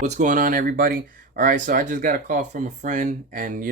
What's going on, everybody? All right, so I just got a call from a friend, and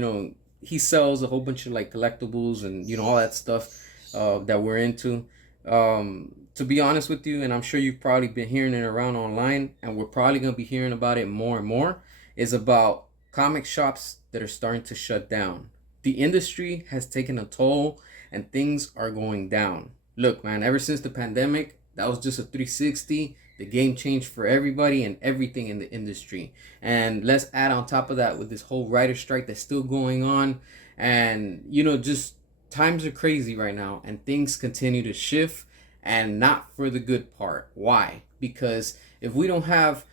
he sells a whole bunch of like collectibles and all that stuff that we're into. To be honest with you, and I'm sure you've probably been hearing it around online, and we're probably gonna be hearing about it more and more. Is about comic shops that are starting to shut down. The industry has taken a toll, and things are going down. Look, man, ever since the pandemic, that was just a 360. The game changed for everybody and everything in the industry. And let's add on top of that with this whole writer strike that's still going on. And, just times are crazy right now and things continue to shift, and not for the good part. Why? Because if we don't have,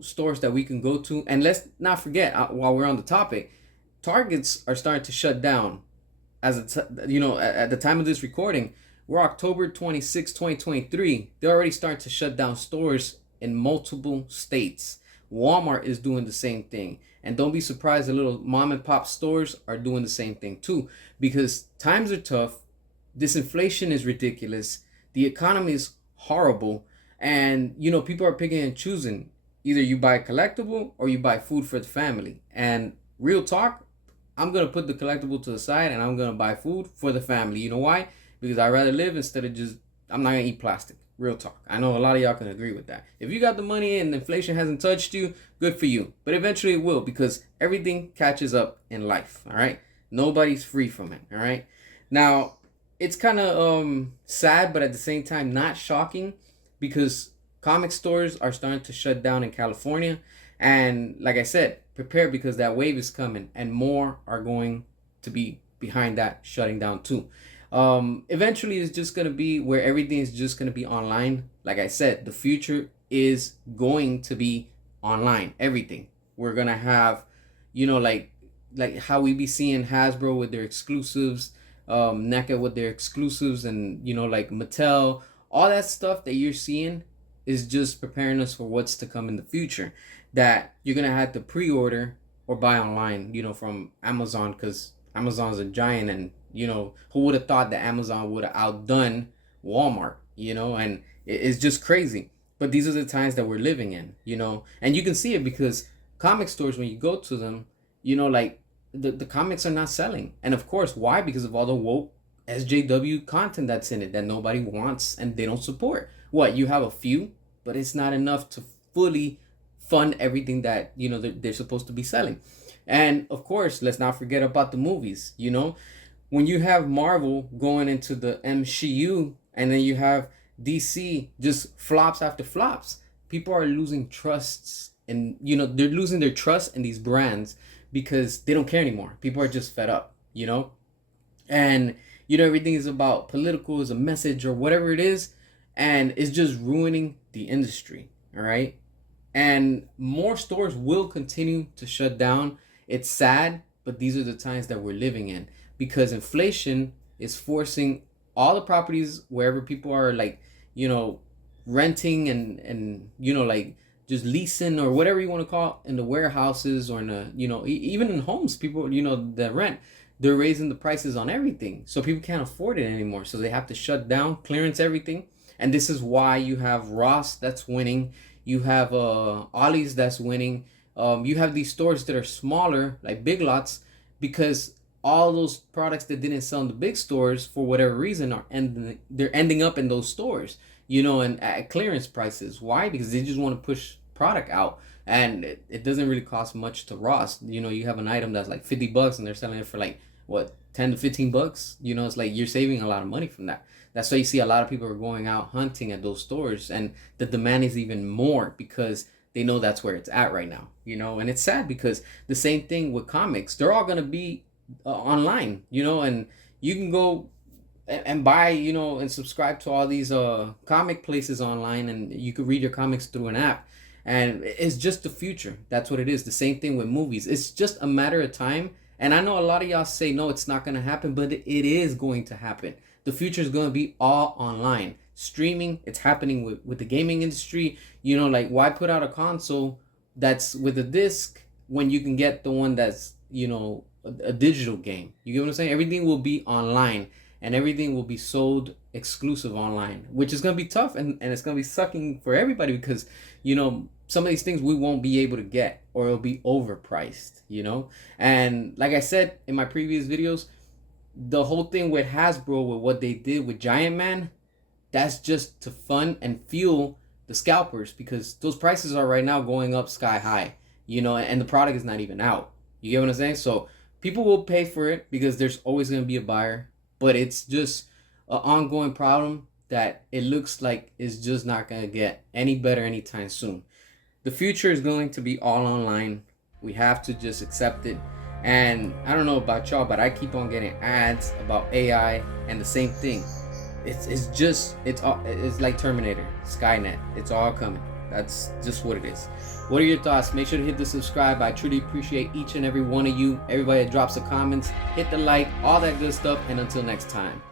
stores that we can go to, and let's not forget, while we're on the topic, Targets are starting to shut down at the time of this recording. We're October 26, 2023. They're already starting to shut down stores in multiple states. Walmart is doing the same thing. And don't be surprised, the little mom and pop stores are doing the same thing too. Because times are tough. This inflation is ridiculous. The economy is horrible. And, people are picking and choosing. Either you buy a collectible or you buy food for the family. And real talk, I'm going to put the collectible to the side and I'm going to buy food for the family. You know why? Because I'd rather live instead of just, I'm not going to eat plastic. Real talk. I know a lot of y'all can agree with that. If you got the money and inflation hasn't touched you, good for you. But eventually it will, because everything catches up in life. All right. Nobody's free from it. All right. Now, it's kind of sad, but at the same time not shocking, because comic stores are starting to shut down in California. And like I said, prepare, because that wave is coming and more are going to be behind that shutting down too. Eventually it's just going to be where everything is just going to be online. Like I said, the future is going to be online. Everything. We're going to have, like how we be seeing Hasbro with their exclusives, NECA with their exclusives, and, like Mattel, all that stuff that you're seeing is just preparing us for what's to come in the future, that you're going to have to pre-order or buy online, from Amazon, because Amazon's a giant. And who would have thought that Amazon would have outdone Walmart, and it's just crazy. But these are the times that we're living in, and you can see it because comic stores, when you go to them, like the comics are not selling. And of course, why? Because of all the woke SJW content that's in it that nobody wants and they don't support. What, you have a few, but it's not enough to fully fund everything that they're supposed to be selling. And of course, let's not forget about the movies. When you have Marvel going into the MCU, and then you have DC just flops after flops, people are losing trusts, and they're losing their trust in these brands because they don't care anymore. People are just fed up, and everything is about political, is a message or whatever it is, and it's just ruining the industry. All right. And more stores will continue to shut down. It's sad, but these are the times that we're living in, because inflation is forcing all the properties wherever people are, like, renting and like just leasing or whatever you want to call it, in the warehouses or in the, even in homes, people, that rent, they're raising the prices on everything. So people can't afford it anymore. So they have to shut down, clearance everything. And this is why you have Ross that's winning. You have Ollie's that's winning. You have these stores that are smaller, like Big Lots, because all those products that didn't sell in the big stores for whatever reason they're ending up in those stores, and at clearance prices. Why? Because they just want to push product out, and it doesn't really cost much to Ross. You have an item that's like $50 and they're selling it for like what, $10 to $15. It's like you're saving a lot of money from that. That's why you see a lot of people are going out hunting at those stores, and the demand is even more because they know that's where it's at right now. And it's sad because the same thing with comics. They're all gonna be online, and you can go and buy, and subscribe to all these comic places online, and you can read your comics through an app. And it's just the future. That's what it is. The same thing with movies. It's just a matter of time. And I know a lot of y'all say no, it's not going to happen, but it is going to happen. The future is going to be all online. Streaming, it's happening with the gaming industry. Like, why put out a console that's with a disc when you can get the one that's, a digital game? You get what I'm saying? Everything will be online. and everything will be sold exclusive online, which is going to be tough, and it's going to be sucking for everybody because, some of these things we won't be able to get, or it'll be overpriced. And like I said in my previous videos, the whole thing with Hasbro, with what they did with Giant Man, that's just to fund and fuel the scalpers, because those prices are right now going up sky high, and the product is not even out. You get what I'm saying? So people will pay for it because there's always going to be a buyer, but it's just an ongoing problem that it looks like is just not going to get any better anytime soon. The future is going to be all online. We have to just accept it. And I don't know about y'all, but I keep on getting ads about AI, and the same thing. It's like Terminator, Skynet. It's all coming. That's just what it is. What are your thoughts? Make sure to hit the subscribe. I truly appreciate each and every one of you. Everybody that drops the comments, hit the like, all that good stuff. And until next time.